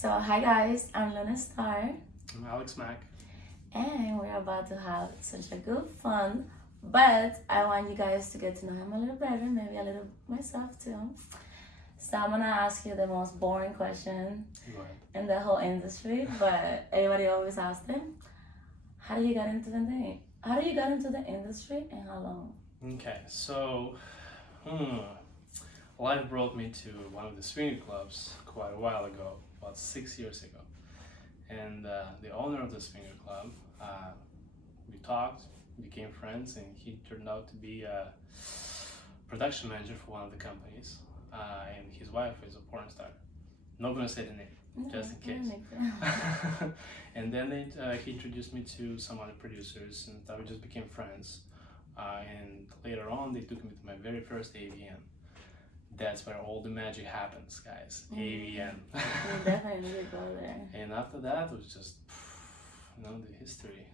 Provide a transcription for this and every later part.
So, hi guys, I'm Luna Star, I'm Alex Mack. and we're about to have such a good fun. But I want you guys to get to know him a little better, maybe a little myself too. So, I'm gonna ask you the most boring question Go ahead. in the whole industry, but everybody always asks them, how do you get into the thing? How do you get into the industry and how long? Okay, so life brought me to one of the swinger clubs quite a while ago, about 6 years ago. And the owner of the swinger club, we talked, became friends, and he turned out to be a production manager for one of the companies. And his wife is a porn star. Not gonna say the name, just in case. And then he introduced me to some other producers, and we just became friends. And later on, they took me to my very first AVN. That's where all the magic happens, guys. AVN. You definitely need to go there. And after that, it was just, the history.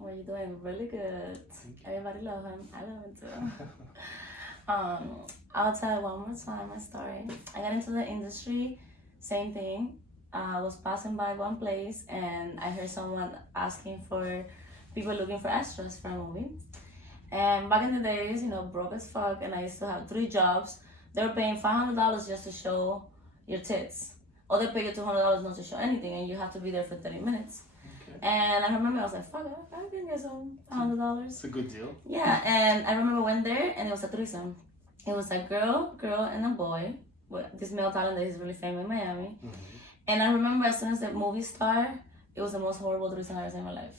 Well, you're doing really good. Thank you. Everybody love him. I love him too. I'll tell you one more time my story. I got into the industry, same thing. I was passing by one place and I heard someone asking for people looking for extras for a movie. And back in the days, broke as fuck, and I used to have 3 jobs. They were paying $500 just to show your tits. Or they pay you $200 not to show anything, and you have to be there for 30 minutes. Okay. And I remember I was like, fuck it, I can get some $100. It's a good deal. Yeah, and I remember went there and it was a threesome. It was a girl, and a boy. This male talent that is really famous in Miami. Mm-hmm. And I remember as soon as the movie started, it was the most horrible threesome I've ever seen in my life.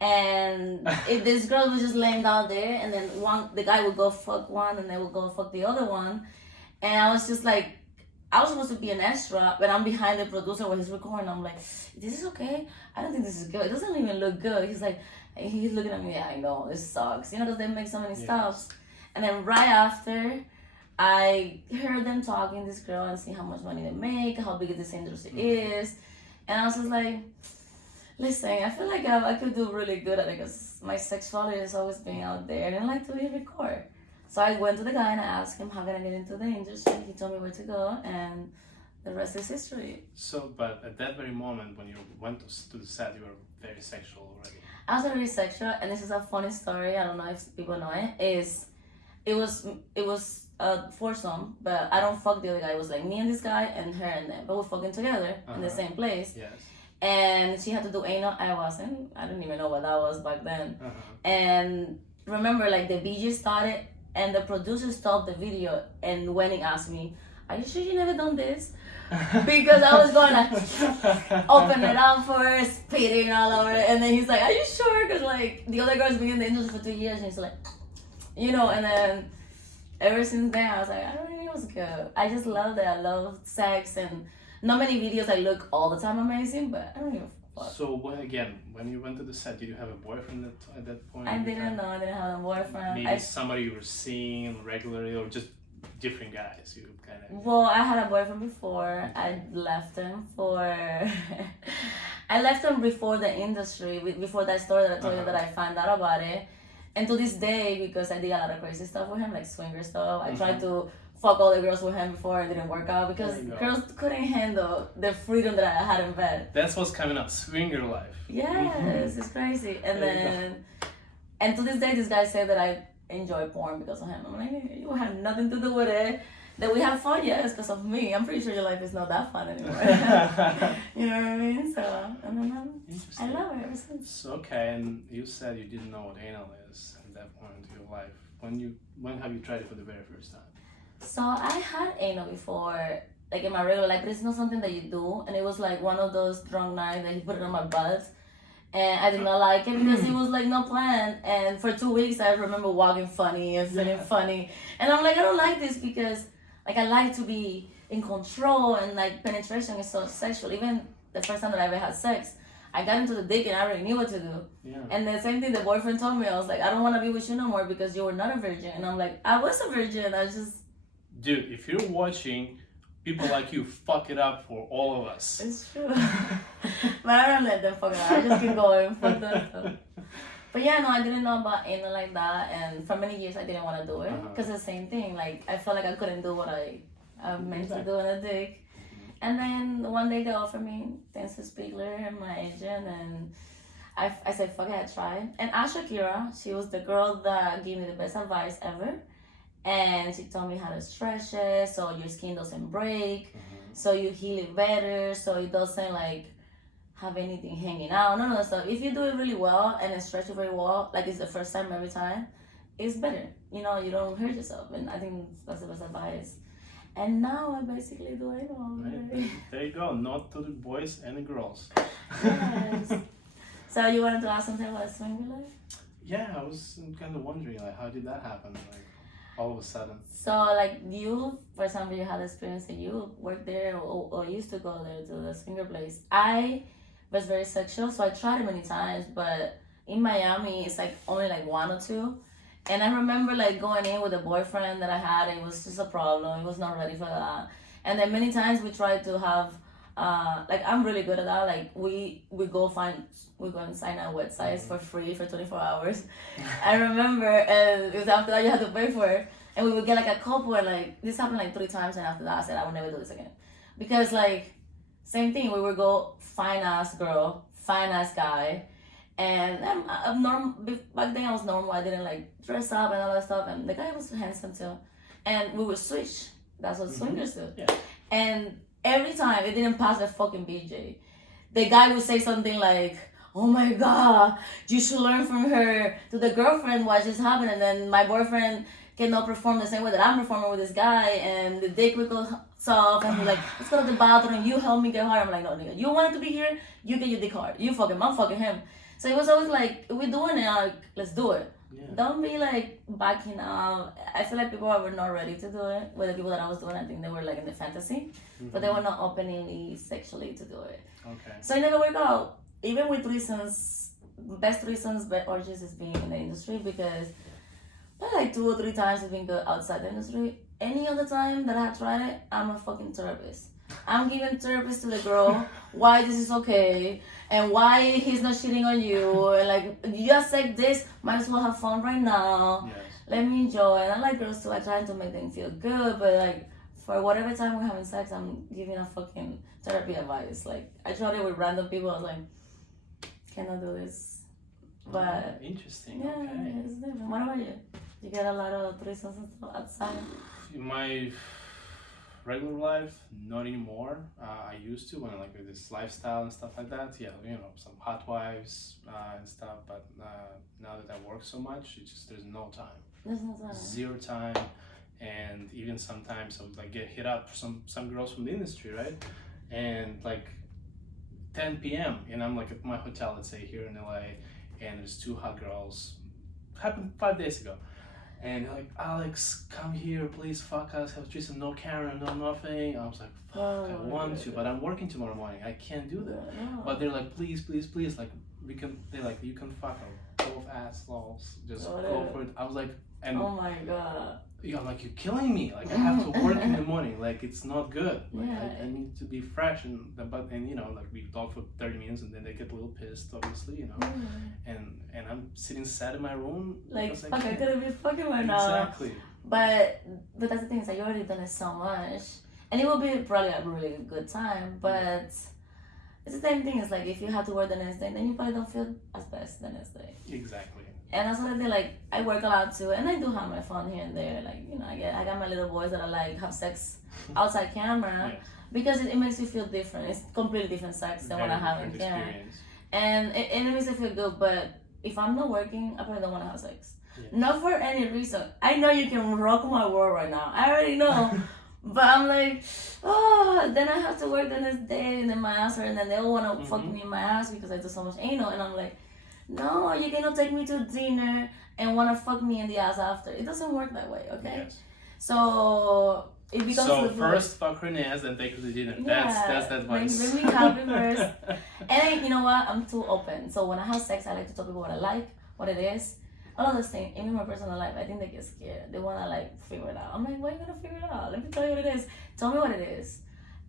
And this girl was just laying down there, and then the guy would go fuck one, and they would go fuck the other one. And I was just like, I was supposed to be an extra, but I'm behind the producer when he's recording. I'm like, this is okay? I don't think this is good. It doesn't even look good. He's looking at me, yeah, I know, this sucks. Because they make so many stops. And then right after, I heard them talking, this girl, and see how much money they make, how big this industry is. And I was just like, listen, I feel like I could do really good at it because my sexuality has always been out there, and I like to record. So I went to the guy and I asked him, how can I get into the industry? He told me where to go, and the rest is history. So, but at that very moment when you went to the set, you were very sexual already. I was very sexual, and this is a funny story. I don't know if people know it. It was a foursome, but I don't fuck the other guy. It was like me and this guy and her and them, but we're fucking together in the same place. Yes. And she had to do anal. I didn't even know what that was back then. And remember, like, the BG started, and the producer stopped the video and went and asked me, are you sure you never done this? Because I was going to open it up first, spitting all over it. And then he's like, are you sure? Because, like, the other girl's been in the industry for 2 years, and he's like, and then ever since then, I was like, I don't know, it was good. I just loved it. I love sex, and not many videos I look all the time amazing, but I don't give a fuck. So when you went to the set, did you have a boyfriend at that point? I didn't know. I didn't have a boyfriend. Maybe somebody you were seeing regularly, or just different guys you kind of... Well, I had a boyfriend before. Okay. I left him for... I left him before the industry, before that story that I told you that I found out about it. And to this day, because I did a lot of crazy stuff with him, like swinger stuff, I tried to fuck all the girls with him before it didn't work out because girls couldn't handle the freedom that I had in bed. That's what's coming up, swinger life. Yes, it's crazy. And then, and to this day, this guy said that I enjoy porn because of him. I'm like, you have nothing to do with it. That we have fun, yes, because of me. I'm pretty sure your life is not that fun anymore. You know what I mean? So, I love it ever since. So, okay, and you said you didn't know what anal is at that point in your life. When have you tried it for the very first time? So I had anal before, like in my regular life, but it's not something that you do. And it was like one of those drunk nights that he put it on my butt. And I did not like it because it was like no plan. And for 2 weeks, I remember walking funny and feeling funny. And I'm like, I don't like this because like I like to be in control, and like penetration is so sexual. Even the first time that I ever had sex, I got into the dick and I already knew what to do. Yeah. And the same thing the boyfriend told me, I was like, I don't want to be with you no more because you were not a virgin. And I'm like, I was a virgin. I just... Dude, if you're watching, people like you fuck it up for all of us. It's true. But I don't let them fuck it up. I just keep going. Fuck that stuff. But yeah, no, I didn't know about anal like that. And for many years, I didn't want to do it. Because it's the same thing. Like, I felt like I couldn't do what I meant to do in a dick. And then one day they offered me, thanks to Spiegler, my agent, and I said, fuck it, I tried. And Ashakira, she was the girl that gave me the best advice ever. And she told me how to stretch it so your skin doesn't break, so you heal it better, so it doesn't like have anything hanging out, none of that stuff. If you do it really well and then stretch it very well, like it's the first time every time, it's better. You know, you don't hurt yourself. And I think that's the best advice. And now I basically do it all. Right. There you go. Not to the boys and the girls. Yes. So you wanted to ask something about swinger life? Yeah, I was kind of wondering, like, how did that happen? Like, all of a sudden. So, like, you, for example, you had experience that you worked there or used to go there to the swinger place. I was very sexual, so I tried it many times, but in Miami, it's like only like 1 or 2. And I remember like going in with a boyfriend that I had, it was just a problem. He was not ready for that. And then many times we tried to have, like I'm really good at that. Like we go and sign up websites for free for 24 hours. I remember, and it was after that you had to pay for it. And we would get like a couple, and like this happened like 3 times, and after that I said I would never do this again, because like same thing, we would go fine ass girl, fine ass guy. And I'm normal. Back then I was normal. I didn't like dress up and all that stuff. And the guy was handsome too. And we would switch. That's what swingers do. Yeah. And every time it didn't pass the fucking BJ, the guy would say something like, "Oh my god, you should learn from her," to the girlfriend what just happened. And then my boyfriend cannot perform the same way that I'm performing with this guy. And the dick would go soft. And he's like, "Let's go to the bathroom. You help me get hard." I'm like, "No, nigga. You wanted to be here. You get your dick hard. You fuck him. I'm fucking him." So it was always like, we're doing it, like, let's do it. Yeah. Don't be like backing out. I feel like people were not ready to do it. With the people that I was doing, I think they were like in the fantasy, but they were not openly sexually to do it. Okay. So it never worked out. Even with threesomes, best orgies is being in the industry, because like 2 or 3 times it's been good outside the industry. Any other time that I have tried it, I'm a fucking therapist. I'm giving therapist to the girl why this is okay and why he's not cheating on you, and like you just like this, might as well have fun right now. Yes. Let me enjoy. And I like girls too. I try to make them feel good, but like for whatever time we're having sex, I'm giving a fucking therapy advice. Like I tried it with random people. I was like, cannot do this. But interesting. yeah, Okay. it's different. What about you? You get a lot of threesomes and stuff outside? In my regular life, not anymore. I used to when I like with this lifestyle and stuff like that. Yeah, you know, some hot wives and stuff. But now that I work so much, it's just there's no time. There's no time. 0 time. And even sometimes I would like get hit up some girls from the industry, right? And like 10 p.m. and I'm like at my hotel, let's say here in LA, and there's 2 hot girls. Happened 5 days ago. And they're like, "Alex, come here, please, fuck us, have threesome, no camera, no nothing." I was like, fuck, I want to, but I'm working tomorrow morning, I can't do that. No. But they're like, please, like, they're like, you can fuck them, both ass lols, just go for it. I was like, and oh my god. I'm like, you're killing me. Like, I have to work in the morning. Like, it's not good. Like, Yeah. I need to be fresh. And you know, like, we talk for 30 minutes and then they get a little pissed, obviously, you know. And I'm sitting sad in my room. Like, because fuck, I couldn't be fucking right now. Exactly. But that's the thing, is like, you already done it so much. And it will be probably a really good time, but it's the same thing. It's like, if you have to work the next day, then you probably don't feel as best the next day. Exactly. And that's what I did. Like, I work a lot too, and I do have my fun here and there. Like, you know, I got my little boys that I like have sex outside camera, Yes. because it makes you feel different. It's completely different sex than what I have in camera, experience. and it makes you feel good. But if I'm not working, I probably don't want to have sex. Yes. Not for any reason. I know you can rock my world right now. I already know. But I'm like, oh, then I have to work the next day, and then my ass hurt, and then they all want to fuck me in my ass because I do so much anal, and I'm like, no, you cannot take me to dinner and want to fuck me in the ass after. It doesn't work that way, okay? Yes. So it becomes So the first fuck her in the ass, then take her to dinner. That's the advice. Make me happy first. And you know what? I'm too open. So when I have sex, I like to tell people what I like, what it is. All of those things, even my personal life, I think they get scared. They want to like figure it out. I'm like, why are you going to figure it out? Let me tell you what it is. Tell me what it is.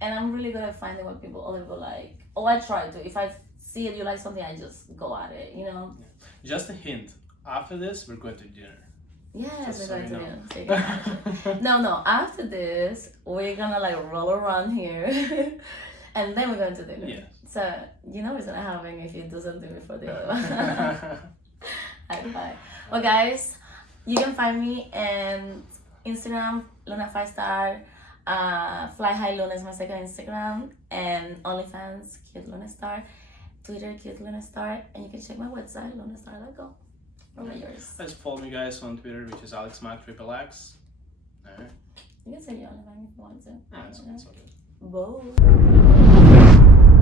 And I'm really good at finding what other people like. Oh, I try to. If I see it, you like something, I just go at it, you know? Just a hint. After this, we're going to dinner. Yes, Just we're so going you to know. do. So you can watch it. No. After this, we're gonna like roll around here, and then we're going to dinner. Yes. So you know what's gonna happen if you do something before the other one. High five. Well, guys, you can find me in Instagram, Luna 5-star. Fly High Luna is my second Instagram, and OnlyFans, Cute Luna Star. Twitter, Cute Luna Star, and you can check my website, lunastar.com. What about yours? Just follow me, guys, on Twitter, which is AlexMac3X. Alright. You can say your OnlyFans if you want to. That's okay. Bye.